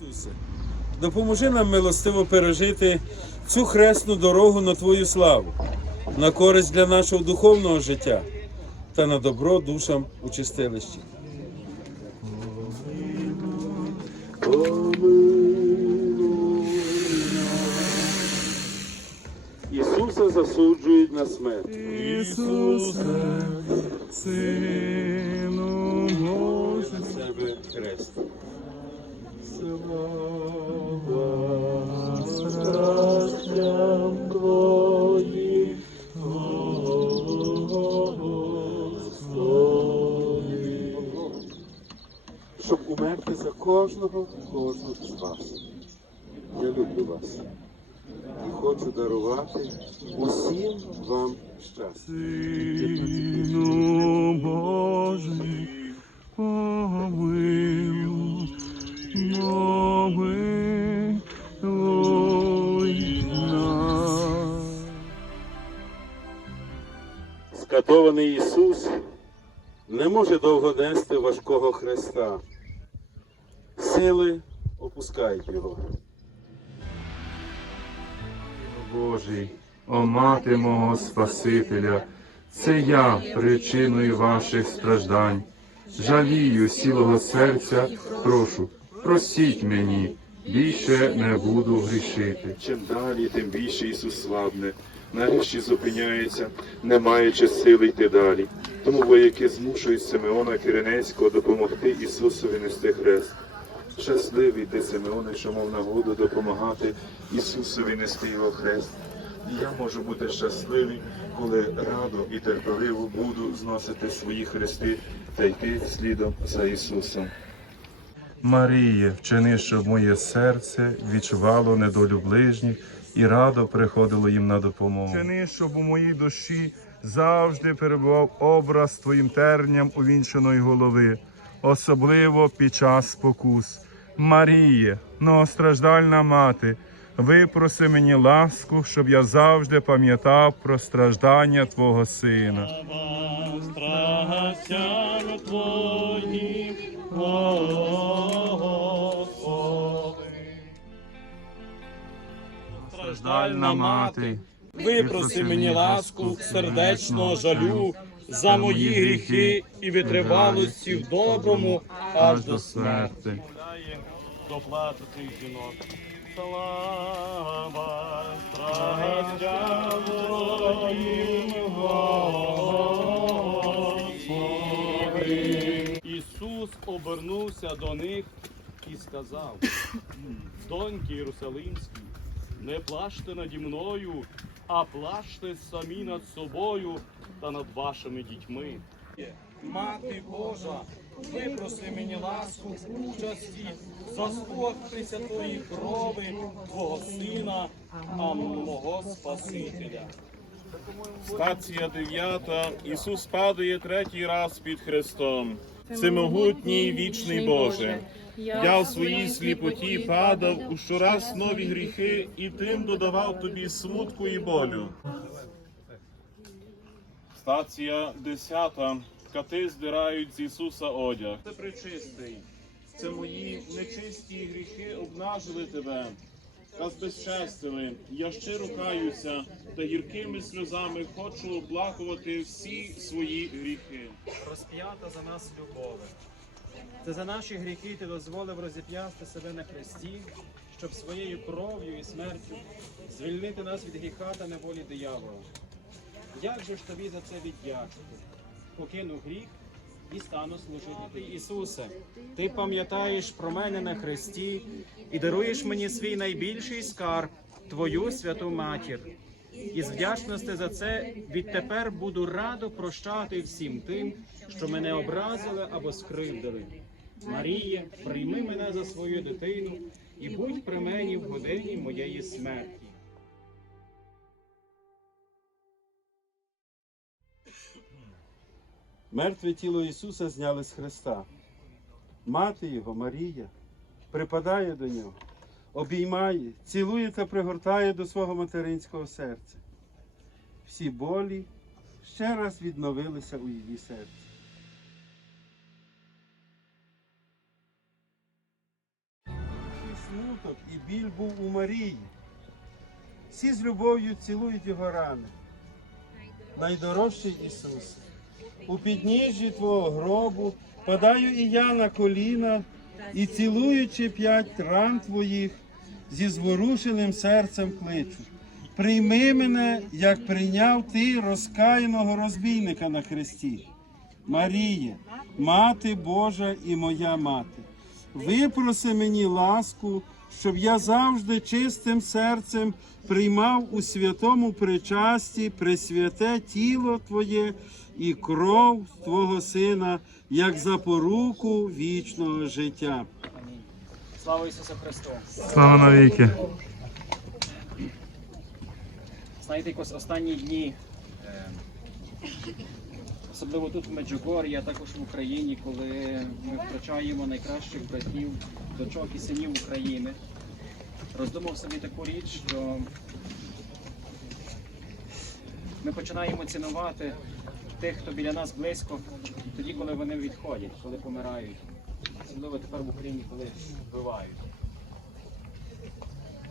Ісусе, допоможи нам милостиво пережити цю хресну дорогу на Твою славу, на користь для нашого духовного життя та на добро душам у чистилищі. Ісуса засуджують на смерть. Ісусе, Сину Божий, Себе хрест. Страстям Твоїм, Господи. щоб умерти за кожного кожного з вас. Я люблю вас і хочу дарувати усім вам щастя. Сину Божий, Скатований Ісус не може довго нести важкого хреста. Сили опускають його. Божий, о мати мого Спасителя, це я причиною ваших страждань. Жалію сілого серця, прошу, простіть мені, більше не буду грішити. Чим далі, тим більше Ісус слабне. Нарешті зупиняється, не маючи сили йти далі. Тому вояки змушують Симеона Киринецького допомогти Ісусові нести хрест. Щасливий ти, Симеоне, що мав нагоду допомагати Ісусові нести його хрест. Я можу бути щасливий, коли радо і терпеливо буду зносити свої хрести та йти слідом за Ісусом. Маріє, вчини, щоб моє серце відчувало недолю ближніх і радо приходило їм на допомогу. Вчини, щоб у моїй душі завжди перебував образ твоїм терням увінченої голови, особливо під час спокус. Маріє, многостраждальна мати, випроси мені ласку, щоб я завжди пам'ятав про страждання Твого Сина. Страстям Страждальна мати, Випроси мені ласку, сердечного жалю за мої гріхи і витривалості в доброму аж до смерти. Доплату цих жінок. Слава Твоїм, Господи. Ісус обернувся до них і сказав, доньки Єрусалимські, не плачте наді мною, а плачте самі над собою та над вашими дітьми. Мати Божа, випроси мені ласку участі заслуг Пресвятої крови Твого Сина, а мого Спасителя. Стація 9. Ісус падає третій раз під Христом. Всемогутній вічний Боже. Я в своїй сліпоті падав у щораз нові гріхи і тим додавав тобі смутку і болю. Стація 10. Кати здирають з Ісуса одяг. Це причистий. Це мої нечисті гріхи обнажили тебе та збезчестили. Я щиро каюся та гіркими сльозами хочу оплакувати всі свої гріхи. розп'ята за нас любові. Це за наші гріхи ти дозволив розіп'ясти себе на хресті, щоб своєю кров'ю і смертю звільнити нас від гріха та неволі диявола. Як же ж тобі за це віддячити? Покину гріх і стану служити ти, Ісусе. Ти пам'ятаєш про мене на хресті і даруєш мені свій найбільший скарб, Твою святу матір. І з вдячності за це відтепер буду радо прощати всім тим, що мене образили або скривдили. Маріє, прийми мене за свою дитину і будь при мені в годині моєї смерті. Мертве тіло Ісуса зняли з Христа. Мати Його, Марія, припадає до нього, обіймає, цілує та пригортає до свого материнського серця. Всі болі ще раз відновилися у її серці. смуток і біль був у Марії. Всі з любов'ю цілують його рани. Найдорожчий Ісус. У підніжжі Твого гробу падаю і я на коліна, і цілуючи п'ять ран Твоїх, зі зворушеним серцем кличу. Прийми мене, як прийняв ти розкаяного розбійника на хресті. Маріє, мати Божа і моя мати, випроси мені ласку, щоб я завжди чистим серцем приймав у святому причасті пресвяте тіло Твоє і кров Твого Сина, як запоруку вічного життя. Слава Ісусу Христу! Слава навіки! Знаєте, якось останні дні, е, особливо тут в Меджугорі, а також в Україні, коли ми втрачаємо найкращих братів, дочок і синів України, роздумав собі таку річ, що ми починаємо цінувати тих, хто біля нас близько, тоді, коли вони відходять, коли помирають. Особливо тепер в Україні, коли вбивають.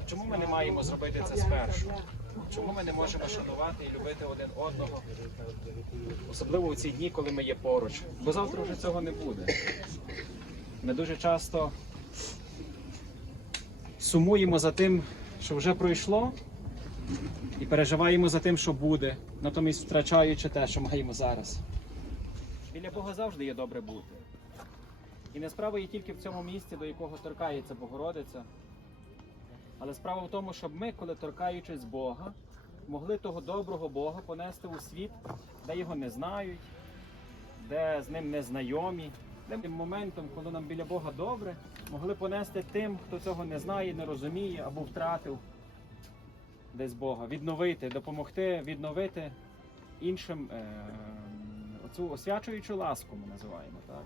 Чому ми не маємо зробити це спершу? Чому ми не можемо шанувати і любити один одного? Особливо у ці дні, коли ми є поруч. Бо завтра вже цього не буде. Ми дуже часто сумуємо за тим, що вже пройшло, і переживаємо за тим, що буде, натомість втрачаючи те, що маємо зараз. Біля Бога завжди є добре бути. І не справа є тільки в цьому місці, до якого торкається Богородиця. Але справа в тому, щоб ми, коли торкаючись Бога, могли того доброго Бога понести у світ, де його не знають, де з ним не знайомі, тим моментом, коли нам біля Бога добре, могли понести тим, хто цього не знає, не розуміє або втратив десь Бога, відновити, допомогти відновити іншим е, оцю освячуючу ласку, ми називаємо так.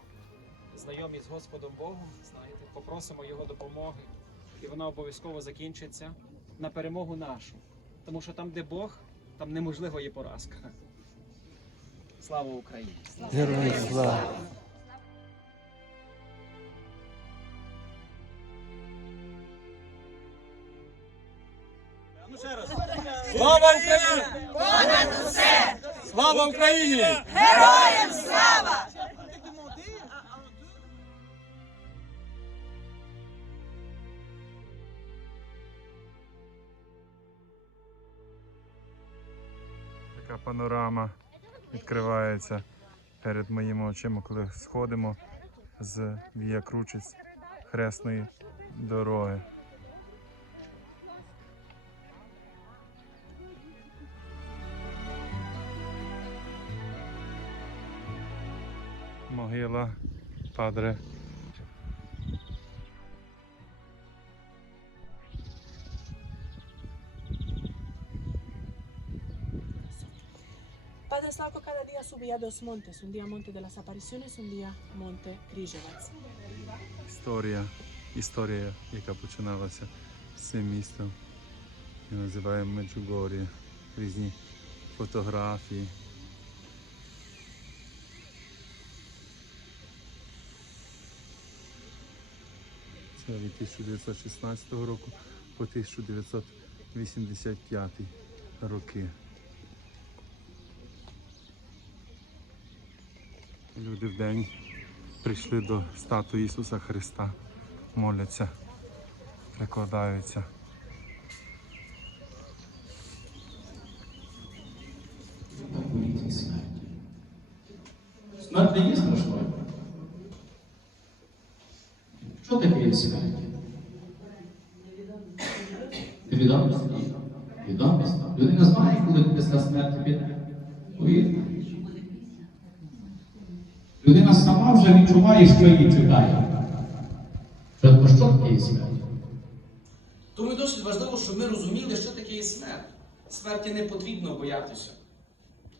Знайомі з Господом Богом, знаєте, попросимо Його допомоги і вона обов'язково закінчиться на перемогу нашу. Тому що там, де Бог, там неможливо є поразка. Слава Україні! Слава Україні! Понад усе! Слава Україні! Така панорама відкривається перед моїми очима, коли сходимо з Вія Кручиць хресної дороги. Могила Падре Padre Slavko cada día subía dos montes, un día Monte de las Apariciones, un día Monte Križevac. історія, історія, яка починалася з цим містом. І називаємо Меджугорі. Різні фотографії. Від 1916 року по 1985 роки. Люди в день прийшли до статуї Ісуса Христа, моляться, прикладаються. Смерть не є страшною. Що таке є смерть? Невідомість? Ні. Відомість. Людина знає, коли після смерті. Повірте. Людина сама вже відчуває, що її чекає. Що, що таке смерть? Тому досить важливо, щоб ми розуміли, що таке є смерть. Смерті не потрібно боятися.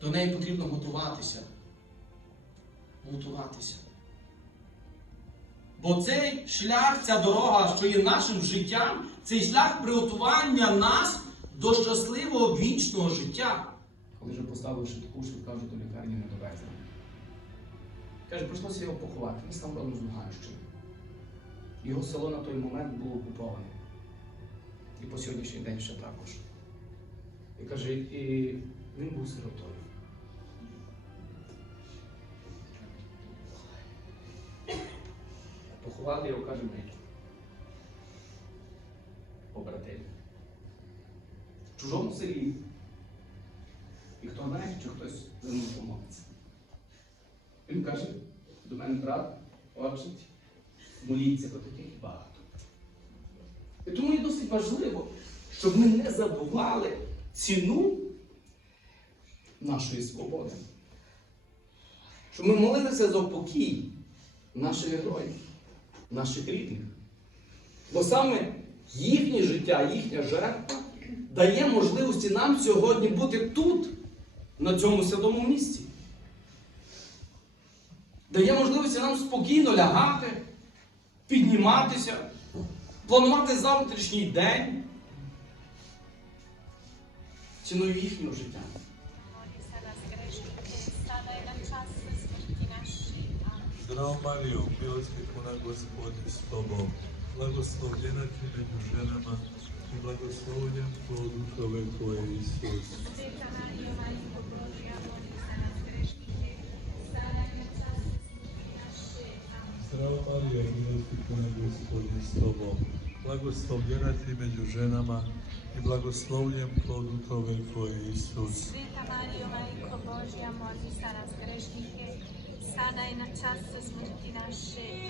До неї потрібно готуватися. Готуватися. Бо цей шлях, ця дорога, що є нашим життям, цей шлях приготування нас до щасливого вічного життя. Коли вже поставивши таку швидка вже до лікарні не довезли. Каже, прийшлося його поховати. Ми там родом з Луганщини. Його село на той момент було окуповане. І по сьогоднішній день ще також. І каже, і він був сиротою. Поховали його, каже, ми. Побратимі. В чужому селі. І хто знає, чи хтось за ним помолиться. Він каже, до мене брат, очить, моліться, бо таких багато. І тому є досить важливо, щоб ми не забували ціну нашої свободи. Щоб ми молилися за покій наших героїв, наших рідних. Бо саме їхнє життя, їхня жертва дає можливості нам сьогодні бути тут, на цьому святому місці. Дає можливості нам спокійно лягати, підніматися, планувати завтрашній день ціною їхнього життя. Zdravo Mariju, milostivku puna gospodin s tobom, blagoslovljena ti među ženama i blagoslovljen po dušove koje je Isus. Sveta Marija, Majko Božja, molim. Zdravo Marija, milostivku na gospodin s tobom, blagoslovljena ti među ženama i blagoslovljen plod ušove koje je Isus. Sveta Marija, Majko Božja, moli za nas grešnike, sada in accesso smorti nasce.